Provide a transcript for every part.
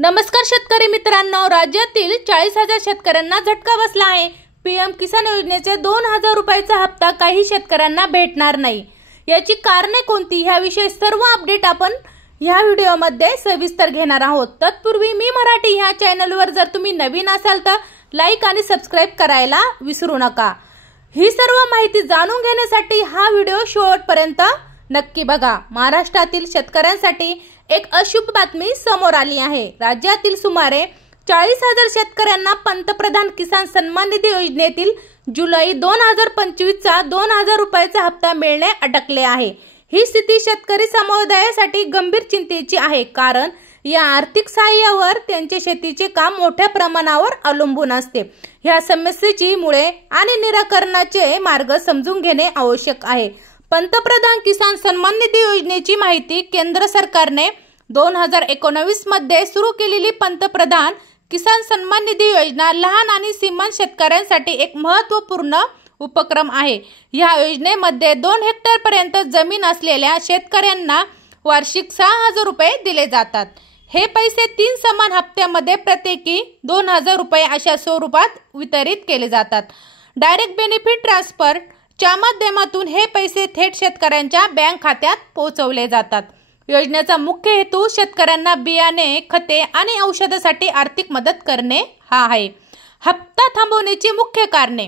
नमस्कार शेतकरी मित्रांनो, राज्यातील 40,000 शेतकऱ्यांना झटका बसला आहे। पीएम किसान योजनेचे 2,000 रुपयाचा हप्ता काही शेतकऱ्यांना भेटणार नाही। याची कारणे कोणती याविषयी सर्व अपडेट आपण या व्हिडिओमध्ये सविस्तर घेणार आहोत। तत्पूर्वी मी मराठी ह्या चॅनलवर जर तुम्ही नवीन असाल तर लाईक आणि सबस्क्राइब करायला विसरू नका। ही सर्व माहिती जाणून घेण्यासाठी हा व्हिडिओ शेवटपर्यंत नक्की बघा। महाराष्ट्रातील शेतकऱ्यांसाठी एक अशुभ बातमी समोर आली आहे। राज्यातील सुमारे 40,000 शेतकऱ्यांना पंतप्रधान किसान सन्मान निधी योजनेतील जुलै 2025 चा 2,000 रुपयाचा हप्ता मिळणे अटकले आहे। ही स्थिती शेतकरी समुदायासाठी गंभीर चिंतेची आहे, कारण या आर्थिक सहाय्यावर त्यांचे शेतीचे काम मोठ्या प्रमाणावर अवलंबून असते। या समस्येची मुळे आणि निराकरणाचे मार्ग समजून घेणे आवश्यक आहे। पंतप्रधान किसान सन्मान निधी योजनेची माहिती केंद्र सरकारने 2019 मध्ये सुरू केलेली पंतप्रधान किसान सन्मान निधी योजना लहान आणि सीमांत शेतकऱ्यांसाठी एक महत्त्वपूर्ण उपक्रम आहे। या योजनेमध्ये 2 हेक्टर पर्यंत जमीन असलेल्या शेतकऱ्यांना वार्षिक 6,000 रुपये दिले जातात। हे पैसे 3 समान हप्त्यामध्ये प्रत्येकी 2,000 रुपये अशा स्वरूपात वितरित केले जातात। डायरेक्ट बेनिफिट ट्रान्सफर च्या माध्यमातून हे पैसे थेट शेतकऱ्यांच्या बँक खात्यात पोहोचवले जातात। योजनेचा मुख्य हेतू शेतकऱ्यांना बियाणे, खते आणि औषधासाठी आर्थिक मदत करणे हा आहे। हप्ता थांबवण्याची मुख्य कारणे।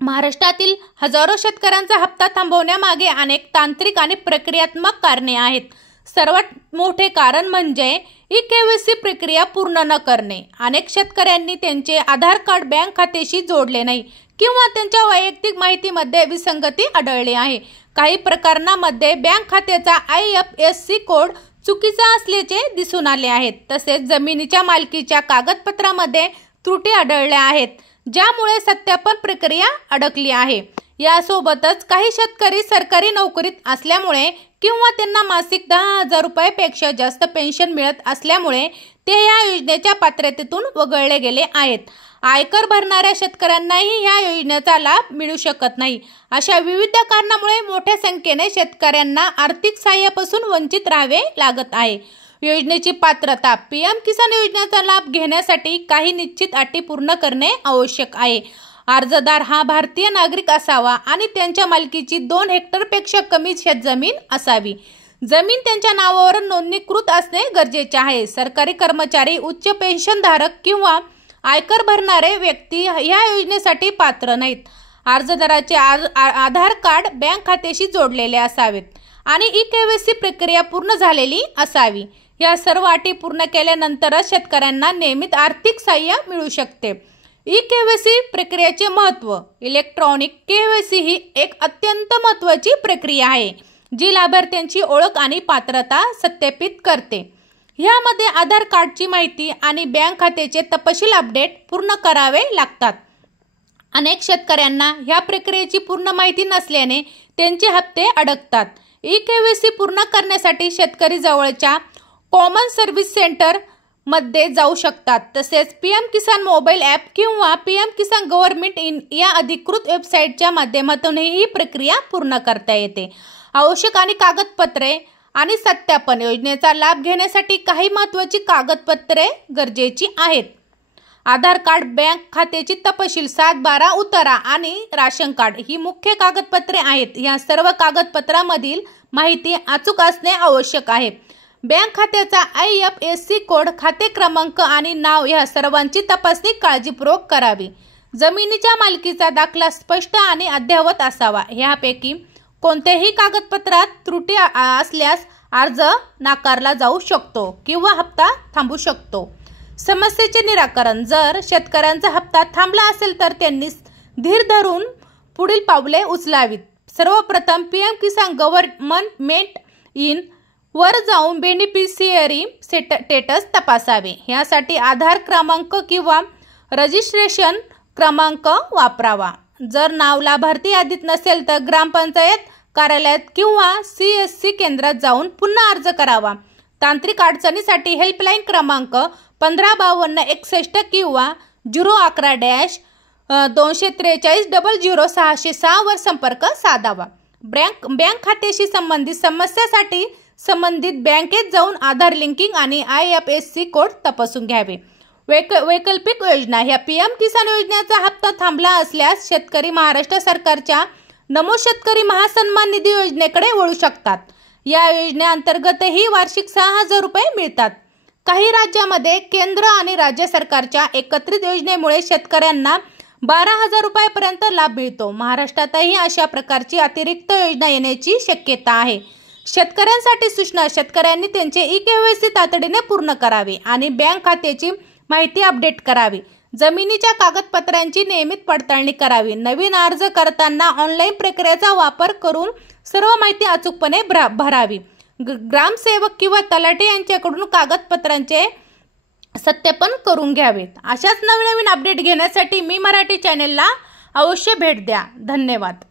महाराष्ट्रातील हजारो शेतकऱ्यांचा हप्ता थांबवण्यामागे अनेक तांत्रिक आणि प्रक्रियात्मक कारणे आहेत। सर्वात मोठे कारण म्हणजे ई-केवायसी प्रक्रिया पूर्ण न करणे। अनेक शेतकऱ्यांनी त्यांचे आधार कार्ड बँक खात्याशी जोडले नाही किंवा त्यांच्या वैयक्तिक माहितीमध्ये विसंगती आढळली आहे। काही प्रकरणांमध्ये बँक खात्याचा IFSC कोड चुकीचा असल्याचे दिसून आले आहेत। तसेच जमिनीच्या मालकीच्या कागदपत्रामध्ये त्रुटी आढळल्या आहेत, ज्यामुळे सत्यापन प्रक्रिया अडकली आहे। यासोबतच काही शेतकरी सरकारी नोकरीत असल्यामुळे किंवा त्यांना मासिक 10,000 रुपयापेक्षा जास्त पेन्शन मिळत असल्यामुळे ते या योजनेच्या पात्रतेतून वगळले गेले आहेत। आयकर भरणाऱ्या शेतकऱ्यांनाही या योजनेचा लाभ मिळू शकत नाही। अशा विविध कारणांमुळे मोठ्या संख्येने शेतकऱ्यांना आर्थिक सहाय्यापासून वंचित राहावे लागत आहे। योजनेची पात्रता। पीएम किसान योजनेचा लाभ घेण्यासाठी काही निश्चित अटी पूर्ण करणे आवश्यक आहे। अर्जदार हा भारतीय नागरिक असावा आणि त्यांच्या मालकीची 2 हेक्टरपेक्षा कमी शेतजमीन असावी। जमीन त्यांच्या नावावर नोंदणीकृत असणे गरजेचे आहे। सरकारी कर्मचारी, उच्च पेन्शनधारक किंवा आयकर भरणारे व्यक्ती या योजनेसाठी पात्र नाहीत। अर्जदाराचे आधार कार्ड बँक खात्याशी जोडलेले असावेत आणि ई-केवायसी प्रक्रिया पूर्ण झालेली असावी। या सर्व अटी पूर्ण केल्यानंतरच शेतकऱ्यांना नियमित आर्थिक सहाय्य मिळू शकते। ई-केवायसी प्रक्रियेचे महत्त्व। इलेक्ट्रॉनिक केवायसी ही एक अत्यंत महत्त्वाची प्रक्रिया आहे, जी लाभार्थ्यांची ओळख आणि पात्रता सत्यापित करते। यामध्ये आधार कार्डची माहिती आणि बँक खात्याचे तपशील अपडेट पूर्ण करावे लागतात। अनेक शेतकऱ्यांना या प्रक्रियेची पूर्ण माहिती नसल्याने त्यांचे हप्ते अडकतात। ई-केवायसी पूर्ण करण्यासाठी शेतकरी जवळच्या कॉमन सर्व्हिस सेंटर मध्ये जाऊ शकतात। तसेच पीएम किसान मोबाईल ॲप किंवा पीएम किसान गव्हर्नमेंट इन या अधिकृत वेबसाईटच्या माध्यमातून ही प्रक्रिया पूर्ण करता येते। आवश्यक आणि कागदपत्रे आणि सत्यापन। योजनेचा लाभ घेण्यासाठी काही महत्त्वाची कागदपत्रे गरजेची आहेत। आधार कार्ड, बँक खात्याची तपशील, 7/12 उतारा आणि राशन कार्ड ही मुख्य कागदपत्रे आहेत। या सर्व कागदपत्रांमधील माहिती अचूक असणे आवश्यक आहे। बँक खात्याचा IFSC कोड, खाते क्रमांक आणि नाव या सर्वांची तपासणी काळजीपूर्वक करावी। जमिनीच्या मालकीचा दाखला स्पष्ट आणि अद्ययावत असावा। यापैकी कोणत्याही कागदपत्रात त्रुटी असल्यास अर्ज नाकारला जाऊ शकतो किंवा हप्ता थांबू शकतो। समस्येचे निराकरण। जर शेतकऱ्यांचा हप्ता थांबला असेल तर त्यांनी धीर धरून पुढील पावले उचलावीत। सर्वप्रथम पीएम किसान गव्हर्नमेंट इन वर जाऊन बेनिफिशियरी स्टेटस तपासावे। यासाठी आधार क्रमांक किंवा रजिस्ट्रेशन क्रमांक वापरावा। जर नाव लाभार्थी यादीत नसेल तर ग्रामपंचायत कार्यालयात किंवा CSC केंद्रात जाऊन पुन्हा अर्ज करावा। तांत्रिक अडचणीसाठी हेल्पलाईन क्रमांक 155261 किंवा 011-243-00-606 वर संपर्क साधावा। बँक खात्याशी संबंधित समस्यासाठी संबंधित बँकेत जाऊन आधार लिंकिंग आणि IFSC कोड तपासून घ्यावे। वैकल्पिक योजना ह्या PM किसान योजनेचा हप्ता थांबला असल्यास शेतकरी महाराष्ट्र सरकारच्या नमो शेतकरी महासन्मान निधी योजनेकडे वळू शकतात। या योजनेअंतर्गतही वार्षिक 6,000 रुपये मिळतात। काही राज्यामध्ये केंद्र आणि राज्य सरकारच्या एकत्रित योजनेमुळे शेतकऱ्यांना 12,000 रुपयांपर्यंत लाभ मिळतो। महाराष्ट्रातही अशा प्रकारची अतिरिक्त योजना येण्याची शक्यता आहे। शेतकऱ्यांसाठी सूचना, शेतकऱ्यांनी त्यांचे eKYC तातडीने पूर्ण करावे आणि बँक खात्याची माहिती अपडेट करावी। जमिनीच्या कागदपत्रांची नियमित पडताळणी करावी। नवीन अर्ज करताना ऑनलाईन प्रक्रियेचा वापर करून सर्व माहिती अचूकपणे भरावी। ग्रामसेवक किंवा तलाठी यांच्याकडून कागदपत्रांचे सत्यापन करून घ्यावेत। अशाच नवीन अपडेट घेण्यासाठी मी मराठी चॅनेलला अवश्य भेट द्या। धन्यवाद।